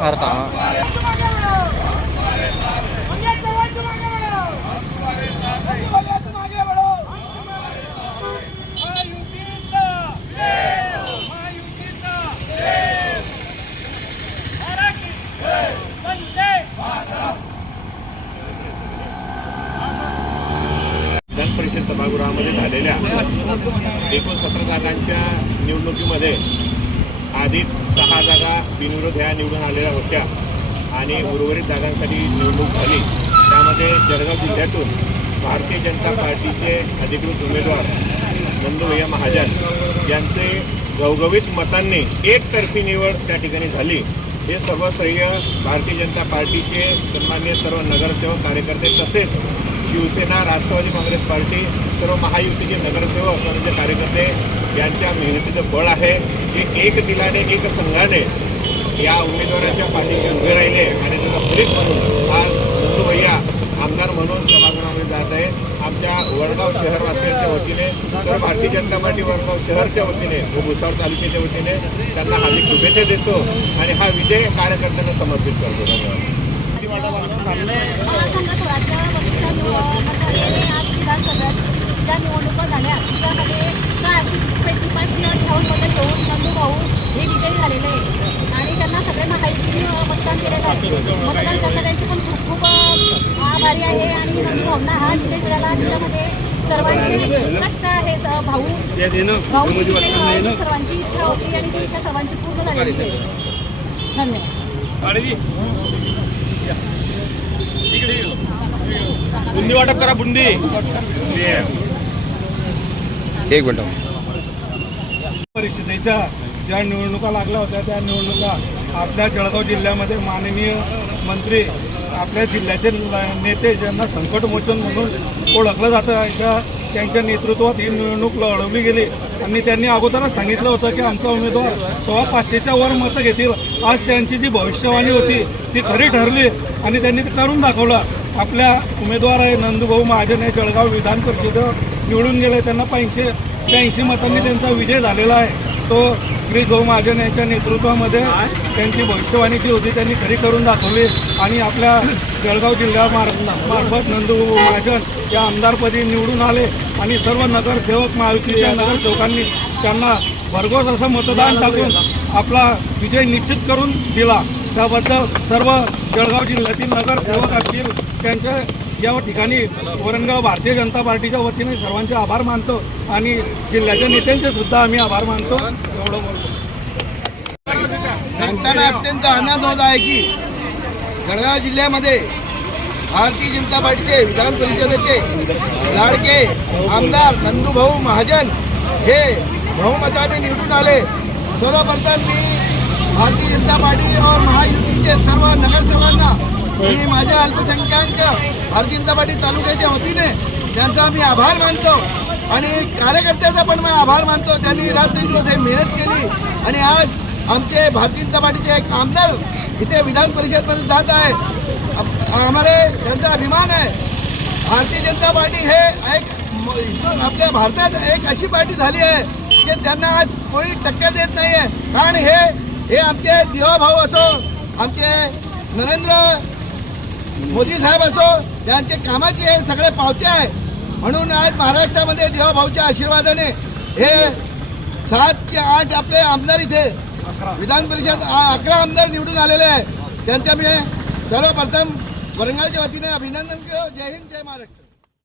विधान परिषद सभागृहामध्ये झालेल्या एकूण 17 जागांच्या निवडणुकीमध्ये आधी 6 जागा बिनविरोध ह्या निवडून आलेल्या होत्या आणि उर्वरित जागांसाठी निवडणूक झाली। त्यामध्ये जळगाव जिल्ह्यातून भारतीय जनता पार्टीचे अधिकृत उमेदवार नंदुभैया महाजन यांचे घवघवीत मतांनी एकतर्फी निवड त्या ठिकाणी झाली। हे सर्व श्रेय भारतीय जनता पार्टीचे सन्माननीय सर्व नगरसेवक कार्यकर्ते तसेच शिवसेना, राष्ट्रवादी काँग्रेस पार्टी, सर्व महायुतीचे नगरसेवक म्हणजे कार्यकर्ते यांच्या मेहनतीचं बळ आहे की एक दिलाने एक संघाने या उमेदवाराच्या पाठीशी उभे राहिले आणि त्याचा फलित म्हणून आज नंदुभैया आमदार म्हणून सभागृहामध्ये जात आहे। आमच्या वडगाव शहरवासियांच्या वतीने तर भारतीय जनता पार्टी वडगाव शहरच्या वतीने व भुसावळ तालुक्याच्या वतीने त्यांना हार्दिक शुभेच्छा देतो आणि हा विजय कार्यकर्त्यांना समर्पित करतो। धन्यवाद। ज्या निवडणुका झाल्या त्यामध्ये 658 नंदूभाऊ हे विजयी झालेले आहे आणि त्यांना सगळे महायुतीने मतदान केलेलं आहे। मतदान करणाऱ्यांचे पण खूप खूप आभारी आहे आणि नंदूभाऊंना हा विजय मिळाला। त्याच्यामध्ये सर्वांचे कष्ट आहे। भाऊ सर्वांची इच्छा होती आणि ती इच्छा सर्वांची पूर्ण झालेली आहे। धन्यवाद। बुंदी वाटप करा। बुंदी एक मिनिट। परिषदेच्या ज्या निवडणुका लागल्या होत्या त्या निवडणुका आपल्या जळगाव जिल्ह्यामध्ये माननीय मंत्री आपल्या जिल्ह्याचे नेते ज्यांना संकटमोचन म्हणून ओळखलं जातं अशा त्यांच्या नेतृत्वात ही निवडणूक लढवली गेली आणि त्यांनी अगोदरच सांगितलं होतं की आमचा उमेदवार 550च्या वर मतं घेतील। आज त्यांची जी भविष्यवाणी होती ती खरी ठरली आणि त्यांनी ते करून दाखवलं। आपल्या उमेदवार आहे नंदूभाऊ महाजन हे जळगाव विधान परिषद निवडून गेले। त्यांना 85 मतांनी त्यांचा विजय झालेला आहे। तो गिरीशभाऊ महाजन यांच्या नेतृत्वामध्ये त्यांची भविष्यवाणी जी होती त्यांनी खरी करून दाखवली आणि आपल्या जळगाव जिल्ह्यामार्फत नंदूभाऊ महाजन या आमदारपदी निवडून आले आणि सर्व नगरसेवक महायुतीच्या नगरसेवकांनी त्यांना भरघोस असं मतदान टाकून आपला विजय निश्चित करून दिला। त्याबद्दल सर्व जळगाव जिल्ह्यातील नगरसेवक असतील त्यांच्या या ठिकाणी वरणगाव भारतीय जनता पार्टीच्या वतीने सर्वांचे आभार मानतो आणि जिल्ह्याच्या नेत्यांचे सुद्धा आम्ही आभार मानतो। एवढं बोलतो। सांगताना अत्यंत आनंद होत आहे की जळगाव जिल्ह्यामध्ये भारतीय जनता पार्टीचे विधान परिषदेचे लाडके आमदार नंदूभाऊ महाजन हे बहुमताने निवडून आले। सर्वप्रथम मी भारतीय जनता पार्टी और महायुतीचे सर्व नगरसेवकांना मी माझ्या अल्पसंख्याक भारतीय जनता पार्टी तालुक्याच्या वतीने त्यांचा मी आभार मानतो आणि कार्यकर्त्याचा पण मी आभार मानतो। त्यांनी रात्रंदिवस मेहनत केली आणि आज आमचे भारतीय जनता पार्टीचे एक आमदार इथे विधान परिषदमध्ये जात आहे। आम्हाला त्यांचा अभिमान आहे। भारतीय जनता पार्टी हे एक आपल्या भारतात एक अशी पार्टी झाली आहे की त्यांना आज कोणी टक्कर देत नाही आहे। कारण हे आमचे दिवाभाऊ असो, आमचे नरेंद्र मोदी साहेब असो, त्यांचे कामाचे हे सगळे पावते आहे। म्हणून आज महाराष्ट्रामध्ये दिवाभाऊच्या आशीर्वादाने हे 7 ते 8 आपले आमदार इथे विधान परिषद 11 आमदार निवडून आलेले आहे। त्यांच्या मी सर्वप्रथम वरणगावच्या वतीने अभिनंदन करतो। जय हिंद, जय महाराष्ट्र।